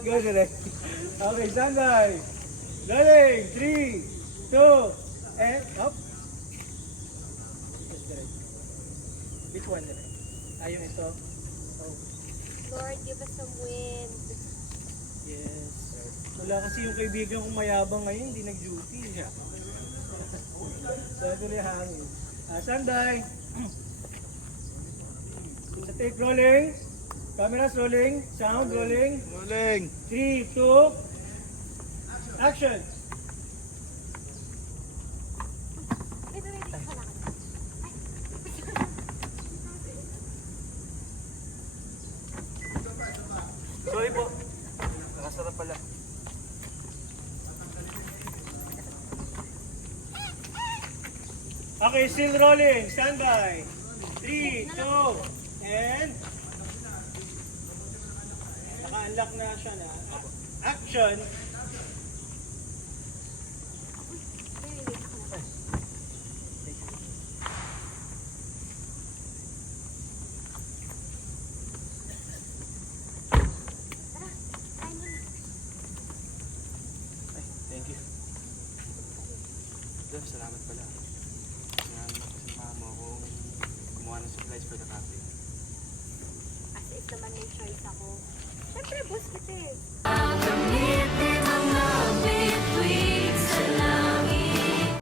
Go direct. Okay, standby. Rolling. 3, 2, and up. Yes, direct. Which one direct? Yung ito. Oh, Lord, give us some wind. yes. Wala kasi yung kaibigan kong mayabang ngayon, hindi nag-duty siya. So, ito na yung hangin. Standby. So, take rolling. Cameras rolling. Sound rolling. Rolling. 3, 2, action. Wait, wala ka. Sorry po. Nakasarap pala. Okay, still rolling. Standby. 3, 2, and naka-unlock na siya na. Action. Ay, thank you. Def, salamat pala. Salamat ako sa mama ko kumuha ng supplies for the cafe. As if naman may choice ako. Siyempre, boss kita eh.